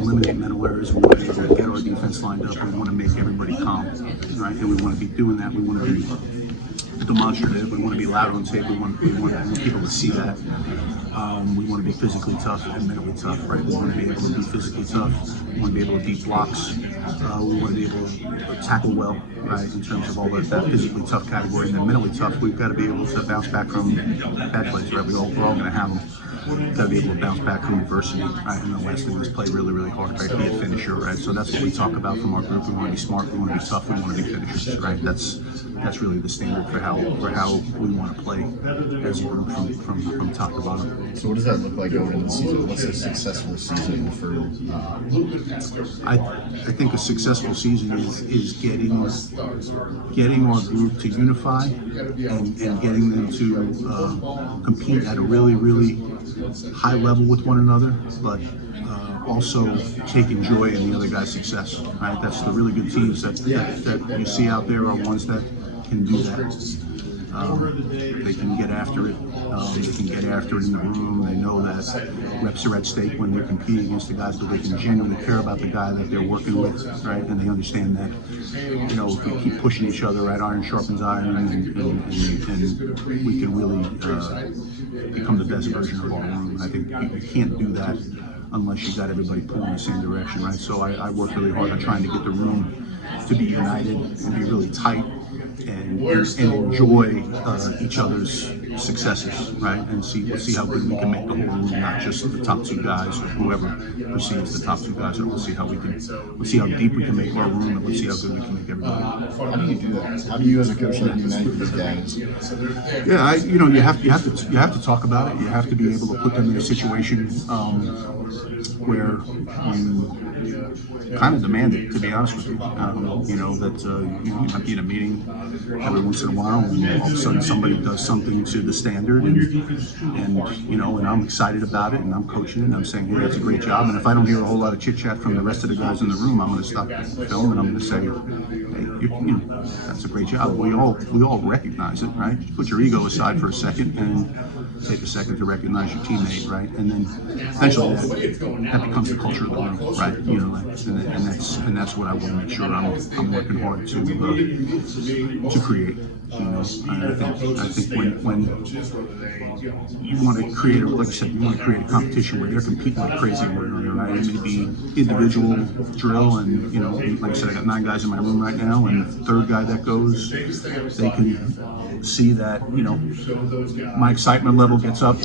eliminate mental errors. We want to be able to get our defense lined up. We want to make everybody calm, right? And we want to be doing that. We want to be demonstrative. We want to be loud on tape. We want people to see that. We want to be physically tough and mentally tough, right? We want to be able to be physically tough. We want to be able to beat blocks. We want to be able to tackle well, right? In terms of all that physically tough category, and then mentally tough, we've got to be able to bounce back from bad plays, right? We're all going to have them. We've got to be able to bounce back from adversity, right? And the last thing is play really, really hard, right? Be a finisher, right? So that's what we talk about from our group. We want to be smart. We want to be tough. We want to be finishers, right? That's really the standard for how we want to play as a group from top to bottom. So what does that look like going into the season? What's a successful season for? I think a successful season is getting our group to unify and getting them to compete at a really, really high level with one another, but also taking joy in the other guy's success. Right? That's the really good teams that you see out there are ones that can do that. They can get after it. They can get after it in the room. They know that reps are at stake when they're competing against the guys, but they can genuinely care about the guy that they're working with, right? And they understand that, if we keep pushing each other, right, iron sharpens iron, and we can really become the best version of our room. And I think you can't do that unless you got everybody pulling in the same direction, right? So I work really hard on trying to get the room to be united and be really tight and enjoy each other's successes, right? And see how good we can make the whole room, not just the top two guys or whoever perceives the top two guys. And we'll see how deep we can make our room, and let's see how good we can make everybody. How do you do that? How do you, as a coach, unite these guys? Yeah, you have to talk about it. You have to be able to put them in a situation where you kind of demand it, to be honest with you. You might be in a meeting every once in a while, and all of a sudden somebody does something to the standard, and I'm excited about it, and I'm coaching it, and I'm saying, hey, that's a great job. And if I don't hear a whole lot of chit chat from the rest of the guys in the room, I'm going to stop the film, and I'm going to say, hey, that's a great job. We all recognize it, right? Put your ego aside for a second and take a second to recognize your teammate, right? And then eventually that becomes the culture of the room, right? And that's what I want to make sure I'm working hard to create. I think when you want to create, like I said, you want to create a competition where they're competing like crazy with one another, right? It may be individual drill, and like I said, I got 9 guys in my room right now, and the third guy that goes, they can see that my excitement level gets up.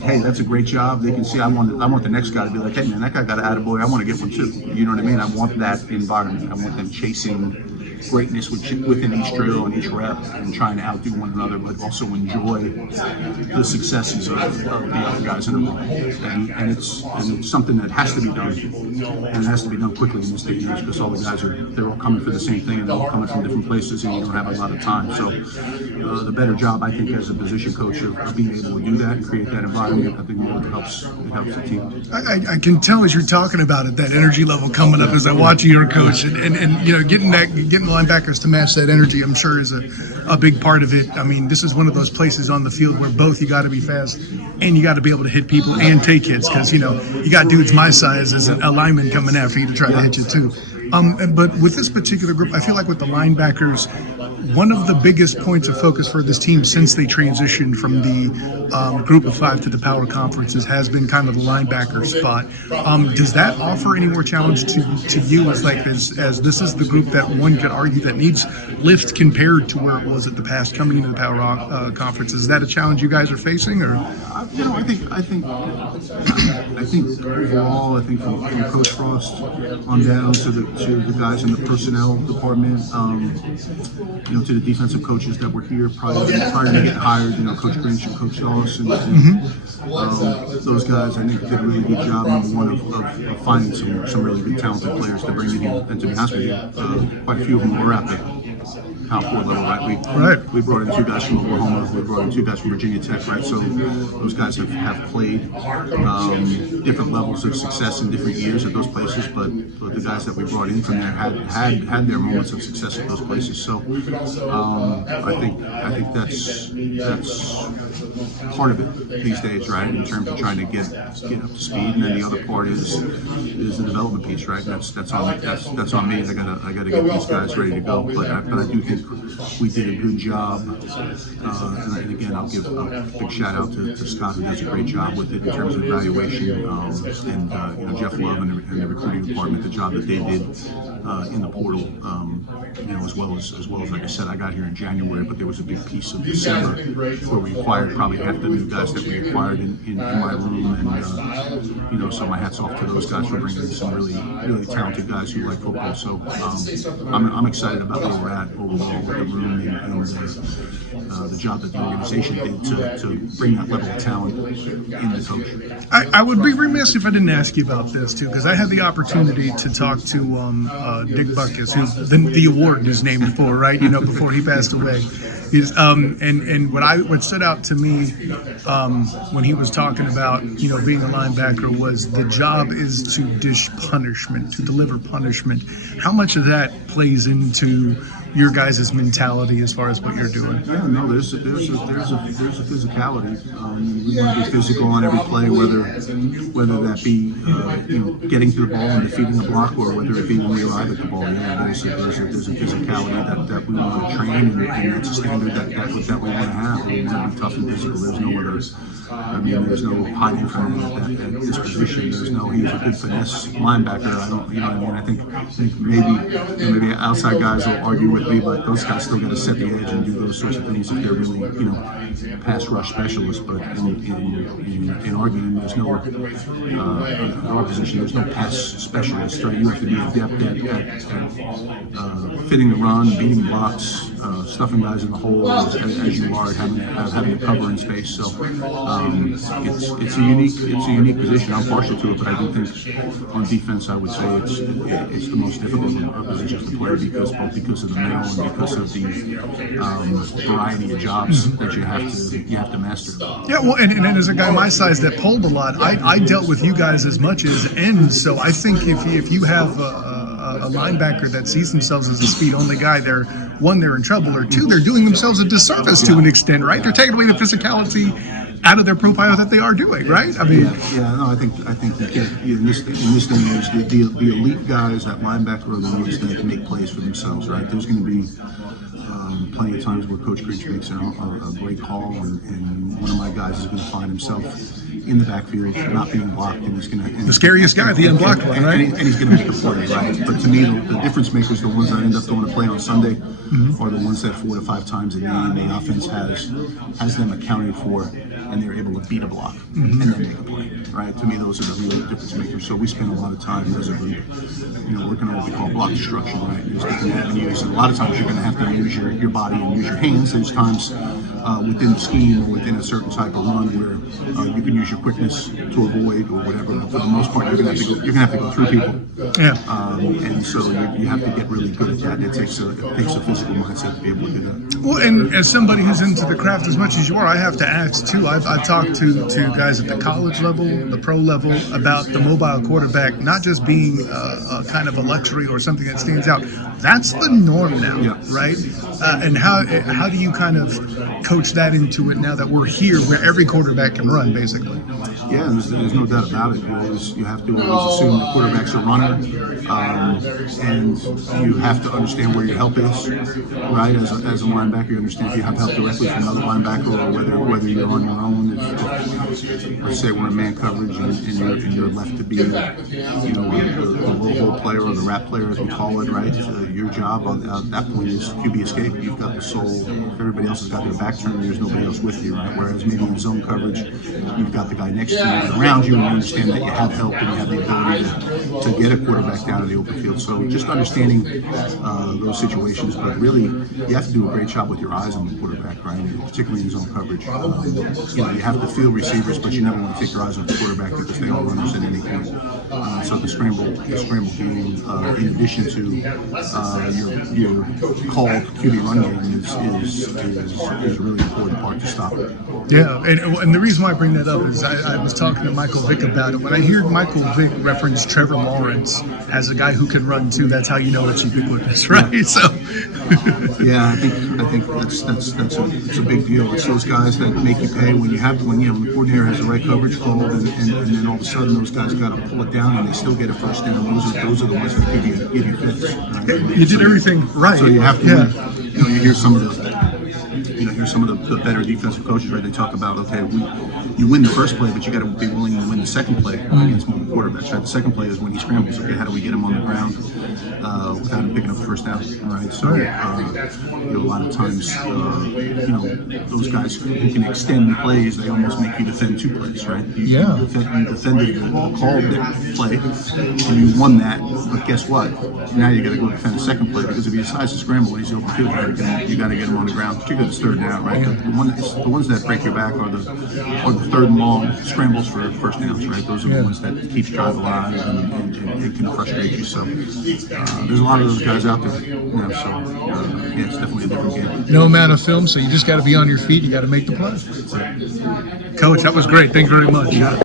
Hey, that's a great job. They can see I want the next guy to be like, hey man, that guy got an attaboy. I want to get one too. You know what I mean? I want that environment. I want them chasing greatness within each drill and each rep, and trying to outdo one another, but also enjoy the successes of the other guys in the room. And it's something that has to be done, and it has to be done quickly in this day and age, because all the guys they're all coming for the same thing, and they're all coming from different places, and you don't have a lot of time. So the better job, I think, as a position coach of being able to do that and create that environment, I think it helps the team. I can tell as you're talking about it, that energy level coming up as I watch your coach, and getting the linebackers to match that energy, I'm sure, is a big part of it. I mean, this is one of those places on the field where both you got to be fast and you got to be able to hit people and take hits, because you got dudes my size as a lineman coming after you to try to hit you too. But with this particular group, I feel like with the linebackers, one of the biggest points of focus for this team since they transitioned from the group of 5 to the power conferences has been kind of the linebacker spot. Does that offer any more challenge to you as this is the group that one could argue that needs lift compared to where it was at the past coming into the power conferences? Is that a challenge you guys are facing, or? I think overall, I think from Coach Frost on down to the guys in the personnel department, to the defensive coaches that were here prior to getting hired, Coach Grinch and Coach Doss, and those guys, I think, did a really good job, number one, of finding some really good talented players to bring in here. And to be honest with you, quite a few of them were out there. Power Forward level, right? Right. We brought in 2 guys from Oklahoma. We brought in 2 guys from Virginia Tech, right? So those guys have played different levels of success in different years at those places, but the guys that we brought in from there had their moments of success at those places. So I think that's part of it these days, right? In terms of trying to get up to speed, and then the other part is the development piece, right? That's on me. I gotta get these guys ready to go. But I do think we did a good job. And again, I'll give a big shout out to Scott, who does a great job with it in terms of evaluation, and Jeff Love and the recruiting department, the job that they did in the portal. As well as like I said, I got here in January, but there was a big piece of December where we acquired probably half the new guys that we acquired in my room, and so my hat's off to those guys for bringing in some really talented guys who like football. So I'm excited about where we're at overall with the room and the job that the organization did to bring that level of talent in the coach. I would be remiss if I didn't ask you about this too, because I had the opportunity to talk to Dick Buckus, who the award is named for, right? Before he passed away. And what stood out to me when he was talking about being a linebacker was the job is to dish punishment, to deliver punishment. How much of that plays into your guys' mentality as far as what you're doing? Yeah, no, there's a physicality. We want to be physical on every play, whether that be getting to the ball and defeating the block, or whether it be when we arrive at the ball. Yeah, there's a physicality that we want to train, and that's a standard that we want to have. We want to be tough and physical. There's no other. There's no hiding from him at this position. He's a good finesse linebacker. I think maybe outside guys will argue with me, but those guys still got to set the edge and do those sorts of things if they're really, pass rush specialists. But in our game, there's no, in our position, there's no pass specialist. Right? You have to be adept at fitting the run, beating blocks, stuffing guys in the hole as you are, having to cover in space. So it's a unique position. I'm partial to it, but I do think on defense, I would say it's the most difficult of positions to play because of the mail and because of the variety of jobs that you have to master. Yeah, well, and as a guy my size that pulled a lot, I dealt with you guys as much as ends. So I think if you have a linebacker that sees themselves as a speed-only guy, they're in trouble, or 2, they're doing themselves a disservice to an extent, right? They're taking away the physicality out of their profile that they are doing, right? I mean, I think you can't, in this day and age, the elite guys at linebacker are the ones that make plays for themselves, right? There's going to be plenty of times where Coach Creech makes a great call, and one of my guys is going to find himself in the backfield, not being blocked, and he's going to the scariest guy, the unblocked one, right? And he's going to make the play, right? But to me, the difference makers, the ones that end up going to play on Sunday, are the ones that 4 to 5 times a game the offense has them accounted for, and they're able to beat a block and then make a play, right? To me, those are the real difference makers. So we spend a lot of time as a group, working on what we call block destruction, right? There's different avenues, and a lot of times you're going to have to use your body and use your hands. There's times within the scheme or within a certain type of run where you can use your quickness to avoid or whatever. But for the most part, you're going to have to go through people. Yeah. And so you have to get really good at that. It takes a physical mindset to be able to do that. Well, and as somebody who's into the craft as much as you are, I have to ask too. I've talked to guys at the college level, the pro level, about the mobile quarterback not just being a kind of a luxury or something that stands out. That's the norm now, right? And how do you kind of coach that into it now that we're here, where every quarterback can run, basically? Yeah, there's no doubt about it. You have to always assume the quarterback's a runner, and you have to understand where your help is, right? As a linebacker, you understand if you have help directly from another linebacker or whether you're on your own. If let's say we're in man coverage and you're left to be, the low hole player or the wrap player, as we call it, right? Your job at that point is QB escape. You've got the sole. If everybody else has got their back turned, there's nobody else with you, right? Whereas maybe in zone coverage, you've got the guy next to you and around you, and you understand that you have help and you have the ability to get a quarterback down to the open field. So just understanding those situations, but really you have to do a great job with your eyes on the quarterback, right? Particularly in zone coverage. You have to feel receivers, but you never want to take your eyes off the quarterback because they all runners at any point. So the scramble game, in addition to your called QB run game, is a really important part to stop it. Yeah, and the reason why I bring that up is I was talking to Michael Vick about it. When I hear Michael Vick reference Trevor Lawrence as a guy who can run too, that's how you know it's ubiquitous, right? So, yeah, I think that's a big deal. It's those guys that make you pay when the coordinator has the right coverage called, and then all of a sudden those guys got to pull it down and they still get a first down. Those are the ones that give you fits. Right? you did everything right. So you have to, yeah. you hear some of the better defensive coaches, right? They talk about, okay, you win the first play, but you got to be willing to win the second play against mobile quarterbacks. Right? The second play is when he scrambles. Okay, how do we get him on the ground without him picking up the first down? Right. So a lot of times, those guys who can extend plays, they almost make you defend two plays, right? You defended the called play, and you won that. But guess what? Now you got to go defend the second play because if he decides to scramble, he's open field. You got to get him on the ground, particularly if it's third down, right? The ones that break your back are the third and long scrambles for first downs, right? Those are the ones that keep drive alive and can frustrate you. So there's a lot of those guys out there. It's definitely a different game. No amount of film, so you just got to be on your feet. You got to make the play. Coach, that was great. Thank you very much.